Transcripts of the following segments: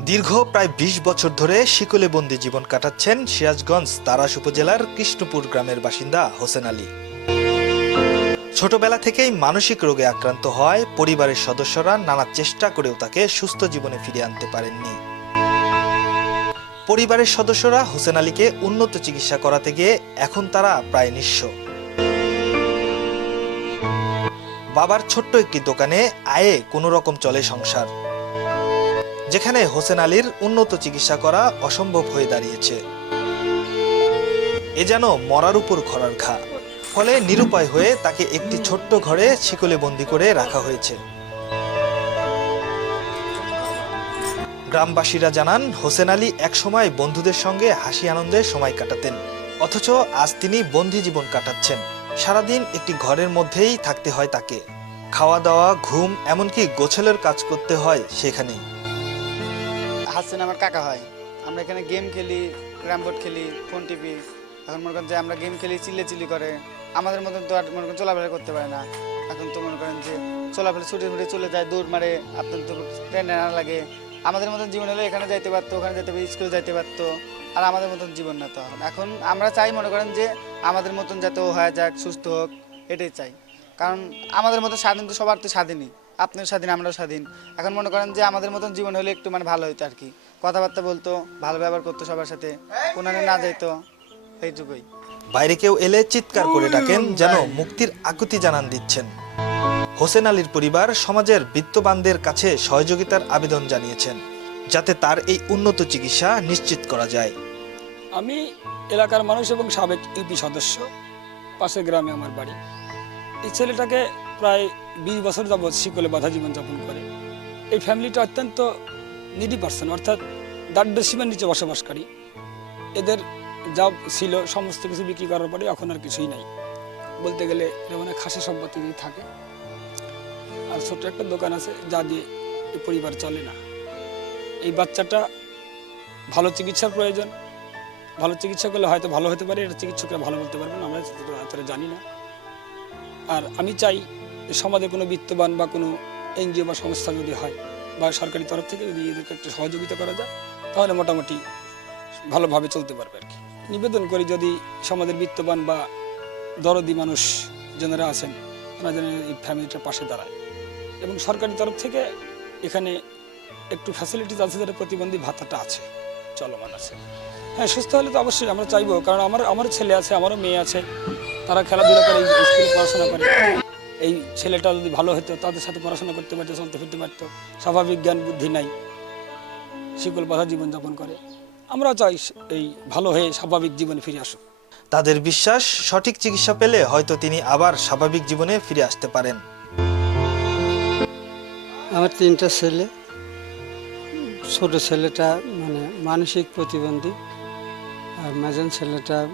দীর্ঘ প্রায় ২০ বছর ধরে শিকলে বন্দি জীবন কাটাচ্ছেন সিরাজগঞ্জ তারাস উপজেলার কৃষ্ণপুর গ্রামের বাসিন্দা হোসেন আলী। ছোটবেলা থেকেই মানসিক রোগে আক্রান্ত হয়, পরিবারের সদস্যরা নানা চেষ্টা করেও তাকে সুস্থ জীবনে ফিরিয়ে আনতে পারেননি। পরিবারের সদস্যরা হোসেন আলীকে উন্নত চিকিৎসা করাতে গিয়ে এখন তারা প্রায় নিঃস্ব। বাবার ছোট্ট একটি দোকানে আয়ে কোনো রকম চলে সংসার। যেখানে হোসেন আলীর উন্নত চিকিৎসা করা অসম্ভব হয়ে দাঁড়িয়েছে। এ যেন মরার উপর খরার ঘা। ফলে নিরুপায় হয়ে তাকে একটি ছোট্ট ঘরে শিকলে বন্দি করে রাখা হয়েছে। গ্রামবাসীরা জানান, হোসেন আলী একসময় বন্ধুদের সঙ্গে হাসি আনন্দে সময় কাটাতেন। অথচ আজ তিনি বন্দি জীবন কাটাচ্ছেন। সারাদিন একটি ঘরের মধ্যেই থাকতে হয় তাকে। খাওয়া দাওয়া ঘুম, এমনকি গোছলের কাজ করতে হয় সেখানেই। হাসিন আমার কাকা হয়। আমরা এখানে গেম খেলি বোর্ড খেলি ফোন টিপি এখন মনে করেন যে আমরা গেম খেলি চিল্লে চিল্লি করে। আমাদের মতন তো আর মনে করেন চলাফেরা করতে পারে না। এখন তো মনে করেন যে চলাফেরা ছুটে ছুটে চলে যায়, দৌড় মারে, আপনার তো ট্রেনে না লাগে। আমাদের মতন জীবন হলে এখানে যাইতে পারতো, ওখানে যেতে পারতো স্কুলে যাইতে পারতো। আর আমাদের মতন জীবন না তো এখন আমরা চাই মনে করেন যে আমাদের মতন যাতে হয়ে যাক, সুস্থ হোক, এটাই চাই। কারণ আমাদের মতো স্বাধীন তো সবার তো স্বাধীনই। আপনিও স্বাধীন আমরাও স্বাধীন। এখন মনে করেন যে আমাদের মতন জীবন হলে একটু মানে ভালো হইতো আর কি কথাবার্তা বলতো ভালো ব্যবহার করতো সবার সাথে কোনানে না যাইতো এইটুকুই। বাইরে কেউ এলে চিৎকার করে ডাকেন যেন মুক্তির আকুতি জানান দিচ্ছেন। হোসেন আলীর পরিবার সমাজের বিত্তবানদের কাছে সহযোগিতার আবেদন জানিয়েছেন যাতে তার এই উন্নত চিকিৎসা নিশ্চিত করা যায়। আমি এলাকার মানুষ এবং সাবেক ইউপি সদস্য পাশের গ্রামে আমার বাড়ি। এই ছেলেটাকে প্রায় বিশ বছর যাবৎ শিকলে বাধা জীবনযাপন করে। এই ফ্যামিলিটা অত্যন্ত নিডি পার্সন অর্থাৎ দারিদ্র সীমার নিচে বসবাসকারী। এদের যা ছিল সমস্ত কিছু বিক্রি করার পরে এখন আর কিছুই নাই। বলতে গেলে এরা মানে খাসি সম্পত্তি দিয়ে থাকে। আর ছোট্ট একটা দোকান আছে যা দিয়ে এই পরিবার চলে না। এই বাচ্চাটা ভালো চিকিৎসার প্রয়োজন। ভালো চিকিৎসা করলে হয়তো ভালো হতে পারে, এটা চিকিৎসকরা ভালো বলতে পারবেন, আমরা এতটা জানি না। আর আমি চাই যে সমাজে কোনো বিত্তবান বা কোনো এনজিও বা সংস্থা যদি হয় বা সরকারি তরফ থেকে যদি এদেরকে একটু সহযোগিতা করা যায়, তাহলে মোটামুটি ভালোভাবে চলতে পারবে আর কি। নিবেদন করি যদি সমাজের বিত্তবান বা দরদি মানুষ যারা আছেন, তারা যেন এই ফ্যামিলিটার পাশে দাঁড়ায়। এবং সরকারি তরফ থেকে এখানে একটু ফ্যাসিলিটিস আছে যেটা প্রতিবন্ধী ভাতাটা আছে, চলমান আছে। হ্যাঁ সুস্থ হলে তো অবশ্যই আমরা চাইব, কারণ আমার আমার ছেলে আছে, আমারও মেয়ে আছে, তারা খেলাধুলা করে, স্কুলে পড়াশোনা করে। এই ছেলেটা যদি ভালো হতো তাদের সাথে পড়াশোনা করতে পারতো চলতে ফিরতে পারতো স্বাভাবিক জ্ঞান বুদ্ধি নাই। শিকল বাধা জীবনযাপন করে। আমরাও চাই এই ভালো হয়ে স্বাভাবিক জীবনে ফিরে আসুক। তাদের বিশ্বাস সঠিক চিকিৎসা পেলে হয়তো তিনি আবার স্বাভাবিক জীবনে ফিরে আসতে পারেন। আমার তিনটা ছেলে। ছোট ছেলেটা মানে মানসিক প্রতিবন্ধী আর মেজন ছেলেটা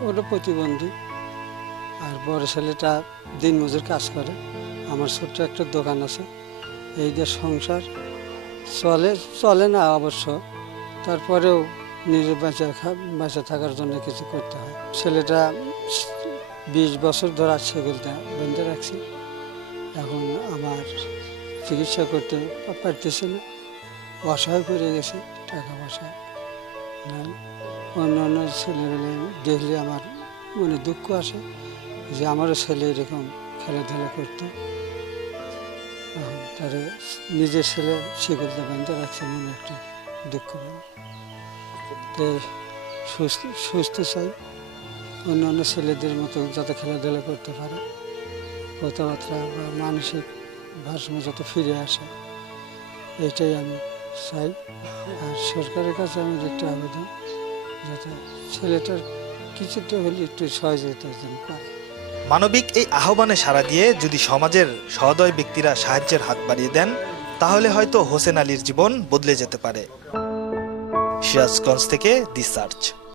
ওটা প্রতিবন্ধী। আর বড় ছেলেটা দিনমজুর কাজ করে। আমার ছোট্ট একটা দোকান আছে। এই যে সংসার চলে চলে না অবশ্য। তারপরেও নিজে বেঁচে বেঁচে থাকার জন্য কিছু করতে হয়। ছেলেটা বিশ বছর ধরে আছে সেগুলটা বেঁধে রাখছি। এখন আমার চিকিৎসা করতে পারতেছি না। অসহায় পড়ে গেছে, টাকা পয়সা অন্য অন্য ছেলেমেলে দেখলে আমার মনে দুঃখ আসে যে আমারও ছেলে এরকম খেলাধুলা করতো। তার নিজের ছেলে শিকলতে বেঁধে রাখছে মনে একটু দুঃখ তো সুস্থ সুস্থ চাই। অন্য অন্য ছেলেদের মতো যাতে খেলাধুলা করতে পারে। কথাবার্তা বা মানসিক ভারসাম্য যাতে ফিরে আসে, এটাই আমি চাই। আর সরকারের কাছে আমার একটা আবেদন যাতে ছেলেটার কিছুটা হলে একটু সহযোগিতা জন্য করে মানবিক এই আহ্বানে সাড়া দিয়ে যদি সমাজের সহদয় ব্যক্তিরা সাহায্যের হাত বাড়িয়ে দেন, তাহলে হয়তো হোসেন আলীর জীবন বদলে যেতে পারে। সিরাজগঞ্জ থেকে দি সার্চ।